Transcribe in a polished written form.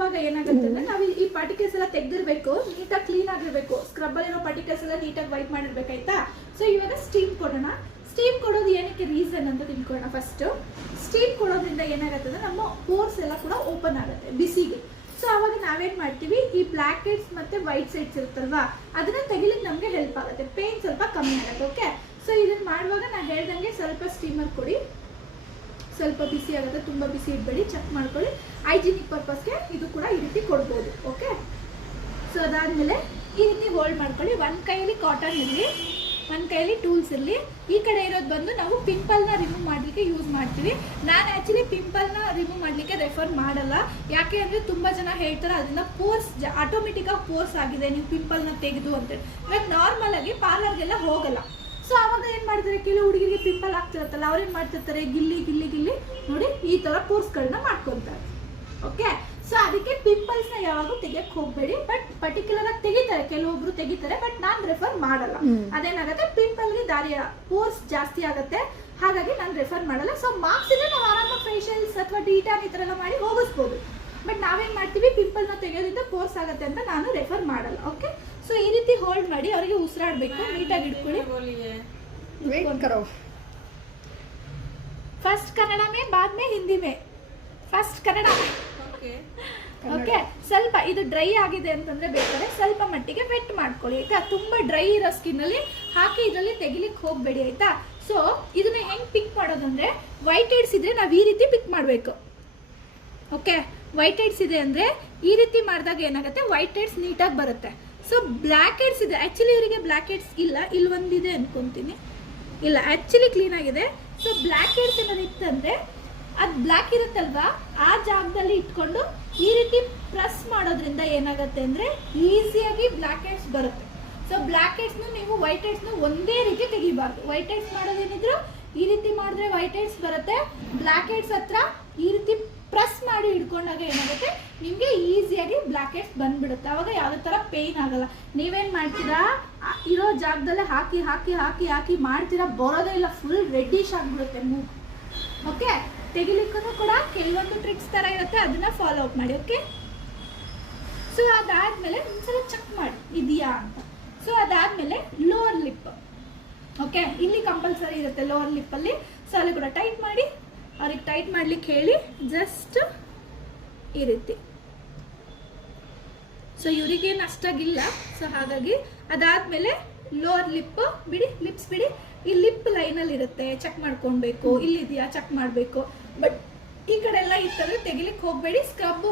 ಮಾಡುವಾಗ ಏನಾಗುತ್ತೆ ಅಂದ್ರೆ ನಾವು ಈ ಪಾರ್ಟಿಕಲ್ಸ್ ಎಲ್ಲ ತೆಗೆದಿರ್ಬೇಕು, ನೀಟಾಗಿ ಕ್ಲೀನ್ ಆಗಿರ್ಬೇಕು, ಸ್ಕ್ರಬ್ ಅಲ್ಲಿರೋ ಪಾರ್ಟಿಕಲ್ಸ್ ಎಲ್ಲ ನೀಟಾಗಿ ವೈಪ್ ಮಾಡಿರ್ಬೇಕಾಯ್ತಾ. ಸೊ ಇವಾಗ ಸ್ಟೀಮ್ ಕೊಡೋಣ. ಸ್ಟೀಮ್ ಕೊಡೋದು ಏನಕ್ಕೆ ರೀಸನ್ ಅಂತ ತಿಳ್ಕೊಳ್ಳೋಣ. ಫಸ್ಟ್ ಸ್ಟೀಮ್ ಕೊಡೋದ್ರಿಂದ ಏನಾಗುತ್ತೆ ಅಂದ್ರೆ ನಮ್ಮ ಪೋರ್ಸ್ ಎಲ್ಲ ಕೂಡ ಓಪನ್ ಆಗುತ್ತೆ ಬಿಸಿಗೆ. ಸೊ ಅವಾಗ ನಾವೇನ್ ಮಾಡ್ತೀವಿ, ಈ ಬ್ಲ್ಯಾಕ್ ಹೆಡ್ಸ್ ಮತ್ತೆ ವೈಟ್ ಸೈಡ್ಸ್ ಇರುತ್ತಲ್ವಾ, ಅದನ್ನ ತೆಗಿಲಿಕ್ಕೆ ನಮ್ಗೆ ಹೆಲ್ಪ್ ಆಗುತ್ತೆ, ಪೇನ್ ಸ್ವಲ್ಪ ಕಮ್ಮಿ ಆಗುತ್ತೆ. ಓಕೆ, ಸೊ ಇದನ್ನ ಮಾಡುವಾಗ ನಾನು ಹೇಳ್ದಂಗೆ ಸ್ವಲ್ಪ ಸ್ಟೀಮರ್ ಕೊಡಿ, ಸ್ವಲ್ಪ ಬಿಸಿ ಆಗುತ್ತೆ, ತುಂಬ ಬಿಸಿ ಇಡಬೇಡಿ, ಚೆಕ್ ಮಾಡ್ಕೊಳ್ಳಿ. ಹೈಜಿನಿಕ್ ಪರ್ಪಸ್ಗೆ ಇದು ಕೂಡ ಈ ರೀತಿ ಕೊಡ್ಬೋದು. ಓಕೆ, ಸೊ ಅದಾದಮೇಲೆ ಈ ರೀತಿ ಹೋಲ್ಡ್ ಮಾಡ್ಕೊಳ್ಳಿ. ಒಂದು ಕೈಯಲ್ಲಿ ಕಾಟನ್ ಇರಲಿ, ಒಂದು ಕೈಯಲ್ಲಿ ಟೂಲ್ಸ್ ಇರಲಿ. ಈ ಕಡೆ ಇರೋದು ಬಂದು ನಾವು ಪಿಂಪಲ್ನ ರಿಮೂವ್ ಮಾಡಲಿಕ್ಕೆ ಯೂಸ್ ಮಾಡ್ತೀವಿ. ನಾನು ಆ್ಯಕ್ಚುಲಿ ಪಿಂಪಲ್ನ ರಿಮೂವ್ ಮಾಡಲಿಕ್ಕೆ ರೆಫರ್ ಮಾಡಲ್ಲ. ಯಾಕೆ ಅಂದರೆ ತುಂಬ ಜನ ಹೇಳ್ತಾರೆ ಅದರಿಂದ ಪೋರ್ಸ್ ಆಟೋಮೆಟಿಕಾಗಿ ಪೋರ್ಸ್ ಆಗಿದೆ, ನೀವು ಪಿಂಪಲ್ನ ತೆಗೆದು ಅಂತೇಳಿ. ಇವಾಗ ನಾರ್ಮಲಾಗಿ ಪಾರ್ಲರ್ಗೆಲ್ಲ ಹೋಗಲ್ಲ. ಸೊ ಅವಾಗ ಏನು ಮಾಡ್ತಾರೆ, ಕೆಲವು ಹುಡುಗಿರಿಗೆ ಪಿಂಪಲ್ ಆಗ್ತಿರುತ್ತಲ್ಲ, ಅವ್ರೇನು ಮಾಡ್ತಿರ್ತಾರೆ, ಗಿಲ್ಲಿ ಗಿಲ್ಲಿ ಗಿಲ್ಲಿ ನೋಡಿ ಈ ಥರ ಪೋರ್ಸ್ಗಳನ್ನ ಮಾಡ್ಕೊತಾರೆ. ಓಕೆ, ಸೊ ಅದಕ್ಕೆ ಪಿಂಪಲ್ಸ್ನ ಯಾವಾಗೂ ತೆಗಿಯಕ್ಕೆ ಹೋಗಬೇಡಿ. ಬಟ್ ಪರ್ಟಿಕ್ಯುಲರ್ ಆಗಿ ತೆಗಿತಾರೆ, ಕೆಲವೊಬ್ರು ತೆಗಿತಾರೆ, ಬಟ್ ನಾನು ರೆಫರ್ ಮಾಡಲ್ಲ. ಅದೇನಾಗುತ್ತೆ, ಪಿಂಪಲ್ಗೆ ದಾರಿಯ ಪೋರ್ಸ್ ಜಾಸ್ತಿ ಆಗುತ್ತೆ, ಹಾಗಾಗಿ ನಾನು ರೆಫರ್ ಮಾಡಲ್ಲ. ಸೊ ಮಾರ್ಕ್ಸ್ ಇದ್ರೆ ನಾವು ಆರಾಮಾಗಿ ಫೇಶಿಯಲ್ಸ್ ಅಥವಾ ಡಿಟಾನ್ ಈ ಥರ ಎಲ್ಲ ಮಾಡಿ ಹೋಗಿಸ್ಬೋದು. ಬಟ್ ನಾವೇನು ಮಾಡ್ತೀವಿ, ಪಿಂಪಲ್ನ ತೆಗೆಯೋದ್ರಿಂದ ಪೋರ್ಸ್ ಆಗುತ್ತೆ ಅಂತ ನಾನು ರೆಫರ್ ಮಾಡಲ್ಲ. ಓಕೆ, ಸೊ ಈ ರೀತಿ ಹೋಲ್ಡ್ ಮಾಡಿ ಅವರಿಗೆ ಉಸಿರಾಡಬೇಕು, ನೀಟಾಗಿ ಇಟ್ಕೊಳ್ಳಿ. ಫಸ್ಟ್ ಕನ್ನಡ ಮೇ ಬಾದ್ ಮೇ ಹಿಂದಿ ಮೇ, ಫಸ್ಟ್ ಕನ್ನಡ. ಓಕೆ, ಸ್ವಲ್ಪ ಇದು ಡ್ರೈ ಆಗಿದೆ ಅಂತಂದ್ರೆ ಬೇಕಾದ್ರೆ ಸ್ವಲ್ಪ ಮಟ್ಟಿಗೆ ವೆಟ್ ಮಾಡ್ಕೊಳ್ಳಿ ಆಯ್ತಾ. ತುಂಬಾ ಡ್ರೈ ಇರೋ ಸ್ಕಿನ್ ಅಲ್ಲಿ ಹಾಕಿ ಇದರಲ್ಲಿ ತೆಗಿಲಿಕ್ಕೆ ಹೋಗ್ಬೇಡಿ ಆಯ್ತಾ. ಸೊ ಇದನ್ನ ಹೆಂಗ್ ಪಿಕ್ ಮಾಡೋದಂದ್ರೆ, ವೈಟ್ ಹೆಡ್ಸ್ ಇದ್ರೆ ನಾವು ಈ ರೀತಿ ಪಿಕ್ ಮಾಡಬೇಕು. ಓಕೆ, ವೈಟ್ ಹೆಡ್ಸ್ ಇದೆ ಅಂದ್ರೆ ಈ ರೀತಿ ಮಾಡಿದಾಗ ಏನಾಗುತ್ತೆ, ವೈಟ್ ಹೆಡ್ಸ್ ನೀಟಾಗಿ ಬರುತ್ತೆ. ಸೊ ಬ್ಲ್ಯಾಕ್ ಹೆಡ್ಸ್ ಇದೆ, ಆಕ್ಚುಲಿ ಇವರಿಗೆ ಬ್ಲ್ಯಾಕ್ ಹೆಡ್ಸ್ ಇಲ್ಲ, ಇಲ್ಲಿ ಒಂದಿದೆ ಅನ್ಕೊಂತೀನಿ, ಇಲ್ಲ ಆಕ್ಚುಲಿ ಕ್ಲೀನ್ ಆಗಿದೆ. ಸೊ ಬ್ಲ್ಯಾಕ್ ಹೆಡ್ಸ್ ಏನಾದ್ರು ಇತ್ತಂದ್ರೆ ಅದು ಬ್ಲ್ಯಾಕ್ ಇರುತ್ತಲ್ವಾ, ಆ ಜಾಗದಲ್ಲಿ ಇಟ್ಕೊಂಡು ಈ ರೀತಿ ಪ್ರೆಸ್ ಮಾಡೋದ್ರಿಂದ ಏನಾಗುತ್ತೆ ಅಂದ್ರೆ ಈಸಿಯಾಗಿ ಬ್ಲ್ಯಾಕ್ ಹೆಡ್ಸ್ ಬರುತ್ತೆ. ಸೊ ಬ್ಲ್ಯಾಕ್ ಹೆಡ್ಸ್ನು ನೀವು ವೈಟ್ ಹೆಡ್ಸ್ನು ಒಂದೇ ರೀತಿ ತೆಗಿಬಾರ್ದು. ವೈಟ್ ಹೆಡ್ಸ್ ಮಾಡೋದೇನಿದ್ರು ಈ ರೀತಿ ಮಾಡಿದ್ರೆ ವೈಟ್ ಹೆಡ್ಸ್ ಬರುತ್ತೆ, ಬ್ಲ್ಯಾಕ್ ಹೆಡ್ಸ್ ಹತ್ರ ಈ ರೀತಿ ಪ್ರೆಸ್ ಮಾಡಿ ಹಿಡ್ಕೊಂಡಾಗ ಏನಾಗುತ್ತೆ, ನಿಮಗೆ ಈಸಿಯಾಗಿ ಬ್ಲ್ಯಾಕ್ ಹೆಡ್ಸ್ ಬಂದ್ಬಿಡುತ್ತೆ. ಅವಾಗ ಯಾವುದೇ ಥರ ಪೇಯ್ನ್ ಆಗಲ್ಲ. ನೀವೇನು ಮಾಡ್ತೀರಾ, ಇರೋ ಜಾಗದಲ್ಲೇ ಹಾಕಿ ಹಾಕಿ ಹಾಕಿ ಹಾಕಿ ಮಾಡ್ತೀರಾ, ಬರೋದೇ ಇಲ್ಲ, ಫುಲ್ ರೆಡ್ಡಿಶ್ ಆಗಿಬಿಡುತ್ತೆ ಮೂಗು. ಓಕೆ, ತೆಗಿಲಿಕ್ಕೂ ಕೂಡ ಕೆಲವೊಂದು ಟ್ರಿಕ್ಸ್ ಥರ ಇರುತ್ತೆ, ಅದನ್ನ ಫಾಲೋ ಅಪ್ ಮಾಡಿ. ಓಕೆ, ಸೊ ಅದಾದಮೇಲೆ ಒಂದ್ಸಲ ಚೆಕ್ ಮಾಡಿ ಇದೆಯಾ ಅಂತ. ಸೊ ಅದಾದಮೇಲೆ ಲೋವರ್ ಲಿಪ್. ಓಕೆ, ಇಲ್ಲಿ ಕಂಪಲ್ಸರಿ ಇರುತ್ತೆ ಲೋವರ್ ಲಿಪ್ಪಲ್ಲಿ. ಸೊ ಅಲ್ಲಿ ಕೂಡ ಟೈಟ್ ಮಾಡಿ, ಅವ್ರಿಗೆ ಟೈಟ್ ಮಾಡ್ಲಿಕ್ಕೆ ಹೇಳಿ, ಜಸ್ಟ್ ಈ ರೀತಿ. ಸೊ ಇವರಿಗೇನು ಅಷ್ಟಾಗಿಲ್ಲ, ಸೊ ಹಾಗಾಗಿ ಅದಾದಮೇಲೆ ಲೋವರ್ ಲಿಪ್ ಬಿಡಿ, ಲಿಪ್ಸ್ ಬಿಡಿ. ಈ ಲಿಪ್ ಲೈನಲ್ಲಿ ಇರುತ್ತೆ, ಚೆಕ್ ಮಾಡ್ಕೊಳ್ಬೇಕು, ಇಲ್ಲಿದೆಯಾ ಚೆಕ್ ಮಾಡಬೇಕು. ಬಟ್ ಈ ಕಡೆ ಎಲ್ಲ ಇತ್ತಂದ್ರೆ ತೆಗಿಲಿಕ್ಕೆ ಹೋಗಬೇಡಿ. ಸ್ಕ್ರಬ್